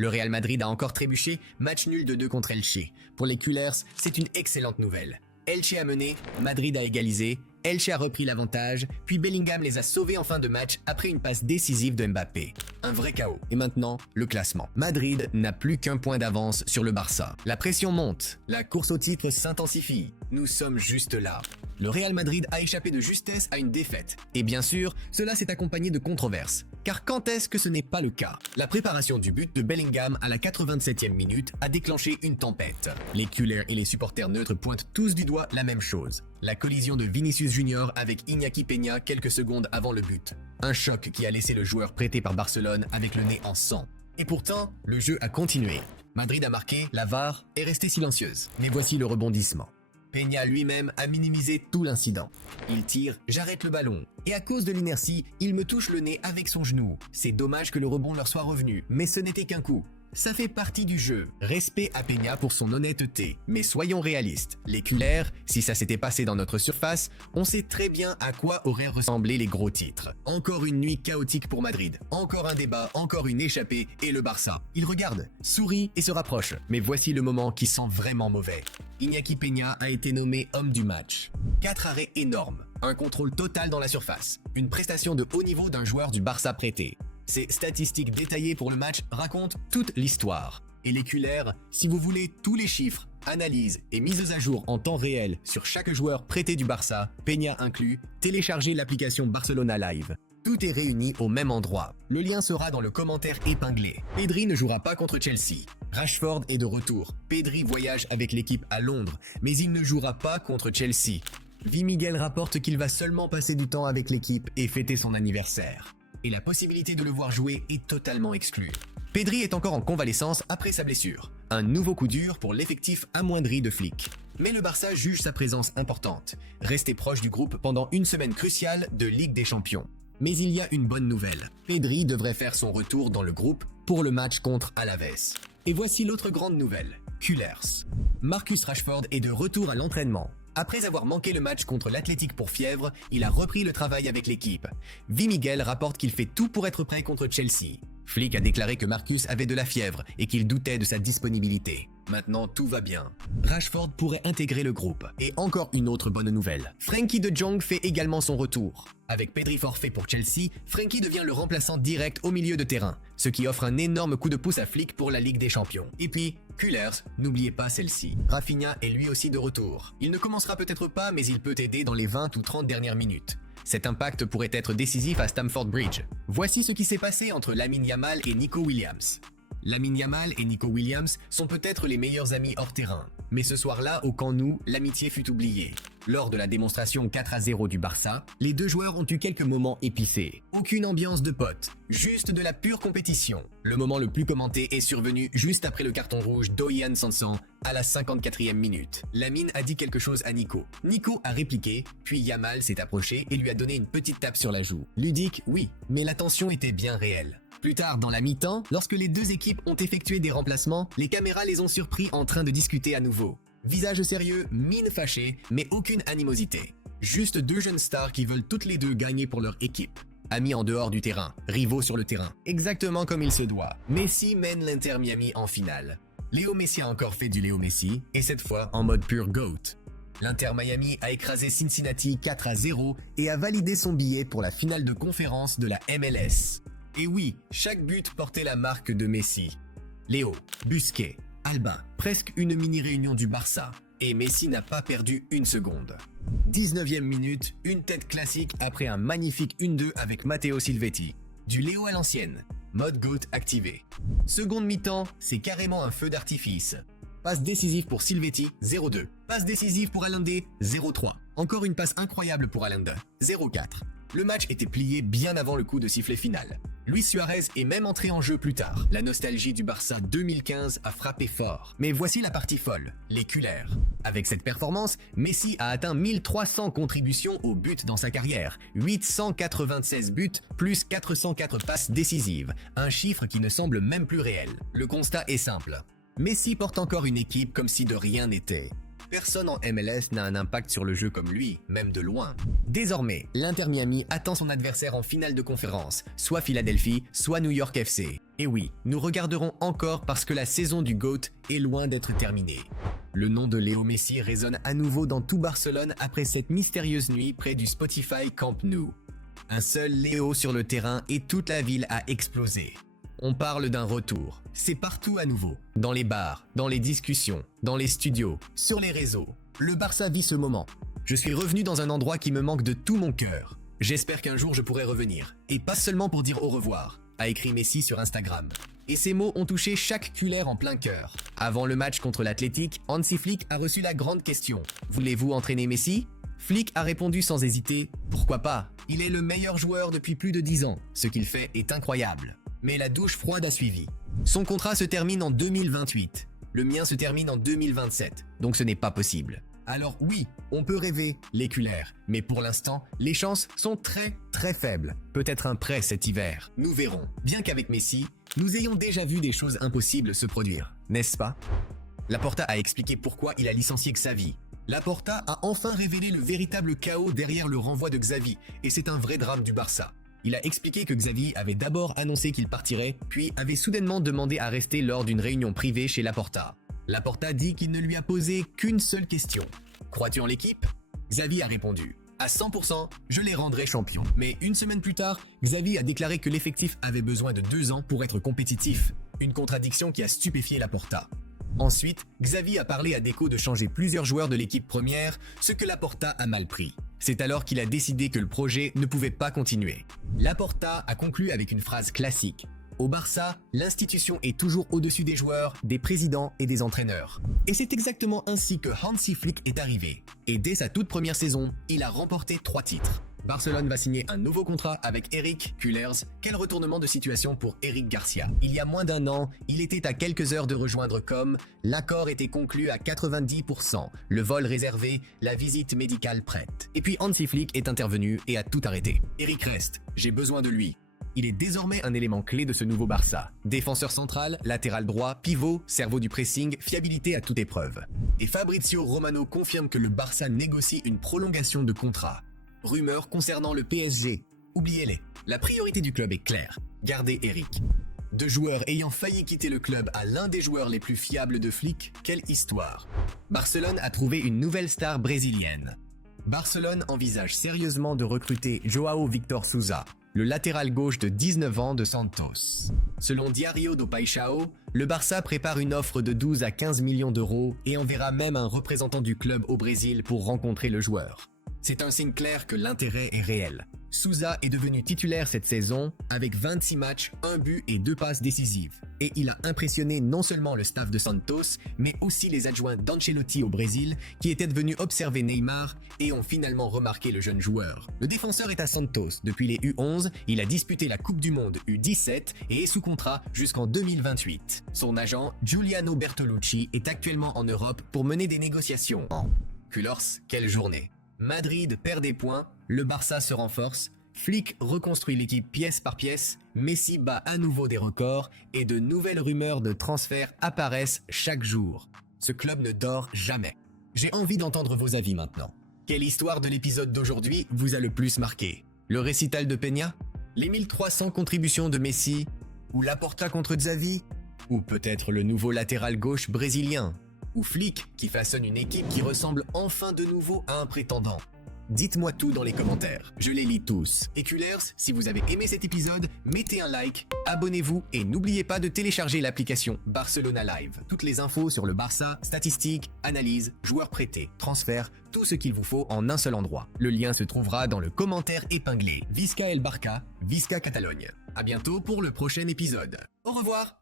Le Real Madrid a encore trébuché, match nul de 2 contre Elche. Pour les Culers, c'est une excellente nouvelle. Elche a mené, Madrid a égalisé, Elche a repris l'avantage, puis Bellingham les a sauvés en fin de match après une passe décisive de Mbappé. Un vrai chaos. Et maintenant, le classement. Madrid n'a plus qu'un point d'avance sur le Barça. La pression monte, la course au titre s'intensifie. Nous sommes juste là. Le Real Madrid a échappé de justesse à une défaite. Et bien sûr, cela s'est accompagné de controverses. Car quand est-ce que ce n'est pas le cas? La préparation du but de Bellingham à la 87e minute a déclenché une tempête. Les culers et les supporters neutres pointent tous du doigt la même chose. La collision de Vinicius Junior avec Iñaki Peña quelques secondes avant le but. Un choc qui a laissé le joueur prêté par Barcelone avec le nez en sang. Et pourtant, le jeu a continué. Madrid a marqué, la VAR est restée silencieuse. Mais voici le rebondissement. Peña lui-même a minimisé tout l'incident. Il tire, j'arrête le ballon. Et à cause de l'inertie, il me touche le nez avec son genou. C'est dommage que le rebond leur soit revenu, mais ce n'était qu'un coup. Ça fait partie du jeu. Respect à Peña pour son honnêteté. Mais soyons réalistes. Les culers, si ça s'était passé dans notre surface, on sait très bien à quoi auraient ressemblé les gros titres. Encore une nuit chaotique pour Madrid. Encore un débat, encore une échappée et le Barça. Il regarde, sourit et se rapproche. Mais voici le moment qui sent vraiment mauvais. Iñaki Peña a été nommé homme du match. 4 arrêts énormes. Un contrôle total dans la surface. Une prestation de haut niveau d'un joueur du Barça prêté. Ces statistiques détaillées pour le match racontent toute l'histoire. Et les culers, si vous voulez tous les chiffres, analyses et mises à jour en temps réel sur chaque joueur prêté du Barça, Peña inclus, téléchargez l'application Barcelona Live. Tout est réuni au même endroit. Le lien sera dans le commentaire épinglé. Pedri ne jouera pas contre Chelsea. Rashford est de retour. Pedri voyage avec l'équipe à Londres, mais il ne jouera pas contre Chelsea. Miguel rapporte qu'il va seulement passer du temps avec l'équipe et fêter son anniversaire. Et la possibilité de le voir jouer est totalement exclue. Pedri est encore en convalescence après sa blessure. Un nouveau coup dur pour l'effectif amoindri de Flick. Mais le Barça juge sa présence importante. Restez proche du groupe pendant une semaine cruciale de Ligue des Champions. Mais il y a une bonne nouvelle. Pedri devrait faire son retour dans le groupe pour le match contre Alaves. Et voici l'autre grande nouvelle. Culers. Marcus Rashford est de retour à l'entraînement. Après avoir manqué le match contre l'Athletic pour fièvre, il a repris le travail avec l'équipe. Miguel rapporte qu'il fait tout pour être prêt contre Chelsea. Flick a déclaré que Marcus avait de la fièvre et qu'il doutait de sa disponibilité. Maintenant, tout va bien. Rashford pourrait intégrer le groupe. Et encore une autre bonne nouvelle. Frenkie de Jong fait également son retour. Avec Pedri forfait pour Chelsea, Frenkie devient le remplaçant direct au milieu de terrain, ce qui offre un énorme coup de pouce à Flick pour la Ligue des Champions. Et puis, culers, n'oubliez pas celle-ci. Rafinha est lui aussi de retour. Il ne commencera peut-être pas, mais il peut aider dans les 20 ou 30 dernières minutes. Cet impact pourrait être décisif à Stamford Bridge. Voici ce qui s'est passé entre Lamine Yamal et Nico Williams. Lamine Yamal et Nico Williams sont peut-être les meilleurs amis hors terrain. Mais ce soir-là, au Camp Nou, l'amitié fut oubliée. Lors de la démonstration 4-0 du Barça, les deux joueurs ont eu quelques moments épicés. Aucune ambiance de potes, juste de la pure compétition. Le moment le plus commenté est survenu juste après le carton rouge d'Oyan Sanson à la 54e minute. Lamine a dit quelque chose à Nico. Nico a répliqué, puis Yamal s'est approché et lui a donné une petite tape sur la joue. Ludique, oui, mais la tension était bien réelle. Plus tard dans la mi-temps, lorsque les deux équipes ont effectué des remplacements, les caméras les ont surpris en train de discuter à nouveau. Visage sérieux, mine fâchée, mais aucune animosité. Juste deux jeunes stars qui veulent toutes les deux gagner pour leur équipe. Amis en dehors du terrain, rivaux sur le terrain. Exactement comme il se doit. Messi mène l'Inter Miami en finale. Léo Messi a encore fait du Léo Messi, et cette fois en mode pure GOAT. L'Inter Miami a écrasé Cincinnati 4-0 et a validé son billet pour la finale de conférence de la MLS. Et oui, chaque but portait la marque de Messi. Léo, Busquets, Alba, presque une mini-réunion du Barça. Et Messi n'a pas perdu une seconde. 19e minute, une tête classique après un magnifique 1-2 avec Matteo Silvetti. Du Léo à l'ancienne, mode GOAT activé. Seconde mi-temps, c'est carrément un feu d'artifice. Passe décisive pour Silvetti, 0-2. Passe décisive pour Allende, 0-3. Encore une passe incroyable pour Allende, 0-4. Le match était plié bien avant le coup de sifflet final. Luis Suarez est même entré en jeu plus tard. La nostalgie du Barça 2015 a frappé fort. Mais voici la partie folle, les culers. Avec cette performance, Messi a atteint 1300 contributions au but dans sa carrière, 896 buts plus 404 passes décisives, un chiffre qui ne semble même plus réel. Le constat est simple. Messi porte encore une équipe comme si de rien n'était. Personne en MLS n'a un impact sur le jeu comme lui, même de loin. Désormais, l'Inter Miami attend son adversaire en finale de conférence, soit Philadelphie, soit New York FC. Et oui, nous regarderons encore parce que la saison du GOAT est loin d'être terminée. Le nom de Léo Messi résonne à nouveau dans tout Barcelone après cette mystérieuse nuit près du Spotify Camp Nou. Un seul Léo sur le terrain et toute la ville a explosé. On parle d'un retour. C'est partout à nouveau. Dans les bars, dans les discussions, dans les studios, sur les réseaux. Le Barça vit ce moment. Je suis revenu dans un endroit qui me manque de tout mon cœur. J'espère qu'un jour je pourrai revenir. Et pas seulement pour dire au revoir, a écrit Messi sur Instagram. Et ces mots ont touché chaque culère en plein cœur. Avant le match contre l'Athletic, Hansi Flick a reçu la grande question. Voulez-vous entraîner Messi ? Flick a répondu sans hésiter, pourquoi pas ? Il est le meilleur joueur depuis plus de 10 ans. Ce qu'il fait est incroyable. Mais la douche froide a suivi. Son contrat se termine en 2028. Le mien se termine en 2027. Donc ce n'est pas possible. Alors oui, on peut rêver, l'éculaire. Mais pour l'instant, les chances sont très faibles. Peut-être un prêt cet hiver. Nous verrons. Bien qu'avec Messi, nous ayons déjà vu des choses impossibles se produire. N'est-ce pas ? Laporta a expliqué pourquoi il a licencié Xavi. Laporta a enfin révélé le véritable chaos derrière le renvoi de Xavi. Et c'est un vrai drame du Barça. Il a expliqué que Xavi avait d'abord annoncé qu'il partirait, puis avait soudainement demandé à rester lors d'une réunion privée chez Laporta. Laporta dit qu'il ne lui a posé qu'une seule question. « Crois-tu en l'équipe ?» Xavi a répondu « À 100%, je les rendrai champions. » Mais une semaine plus tard, Xavi a déclaré que l'effectif avait besoin de 2 ans pour être compétitif. Une contradiction qui a stupéfié Laporta. Ensuite, Xavi a parlé à Deco de changer plusieurs joueurs de l'équipe première, ce que Laporta a mal pris. C'est alors qu'il a décidé que le projet ne pouvait pas continuer. Laporta a conclu avec une phrase classique. Au Barça, l'institution est toujours au-dessus des joueurs, des présidents et des entraîneurs. Et c'est exactement ainsi que Hansi Flick est arrivé. Et dès sa toute première saison, il a remporté 3 titres. Barcelone va signer un nouveau contrat avec Eric Cullers. Quel retournement de situation pour Eric Garcia. Il y a moins d'1 an, il était à quelques heures de rejoindre Com. L'accord était conclu à 90%, le vol réservé, la visite médicale prête. Et puis Hansi Flick est intervenu et a tout arrêté. Eric reste, j'ai besoin de lui. Il est désormais un élément clé de ce nouveau Barça. Défenseur central, latéral droit, pivot, cerveau du pressing, fiabilité à toute épreuve. Et Fabrizio Romano confirme que le Barça négocie une prolongation de contrat. Rumeurs concernant le PSG. Oubliez-les. La priorité du club est claire. Gardez Eric. De joueurs ayant failli quitter le club à l'un des joueurs les plus fiables de Flick, quelle histoire. Barcelone a trouvé une nouvelle star brésilienne. Barcelone envisage sérieusement de recruter João Victor Sousa, le latéral gauche de 19 ans de Santos. Selon Diario do Paixão, le Barça prépare une offre de 12 à 15 millions d'euros et enverra même un représentant du club au Brésil pour rencontrer le joueur. C'est un signe clair que l'intérêt est réel. Sousa est devenu titulaire cette saison avec 26 matchs, 1 but et 2 passes décisives. Et il a impressionné non seulement le staff de Santos, mais aussi les adjoints d'Ancelotti au Brésil qui étaient venus observer Neymar et ont finalement remarqué le jeune joueur. Le défenseur est à Santos depuis les U11, il a disputé la Coupe du Monde U17 et est sous contrat jusqu'en 2028. Son agent, Giuliano Bertolucci, est actuellement en Europe pour mener des négociations. Cullers, quelle journée! Madrid perd des points, le Barça se renforce, Flick reconstruit l'équipe pièce par pièce, Messi bat à nouveau des records et de nouvelles rumeurs de transferts apparaissent chaque jour. Ce club ne dort jamais. J'ai envie d'entendre vos avis maintenant. Quelle histoire de l'épisode d'aujourd'hui vous a le plus marqué? Le récital de Peña? Les 1300 contributions de Messi? Ou Laporta contre Xavi? Ou peut-être le nouveau latéral gauche brésilien? Ou Flick qui façonne une équipe qui ressemble enfin de nouveau à un prétendant? Dites-moi tout dans les commentaires, je les lis tous. Et Cullers, si vous avez aimé cet épisode, mettez un like, abonnez-vous et n'oubliez pas de télécharger l'application Barcelona Live. Toutes les infos sur le Barça, statistiques, analyses, joueurs prêtés, transferts, tout ce qu'il vous faut en un seul endroit. Le lien se trouvera dans le commentaire épinglé. Visca el Barça, Visca Catalogne. À bientôt pour le prochain épisode. Au revoir!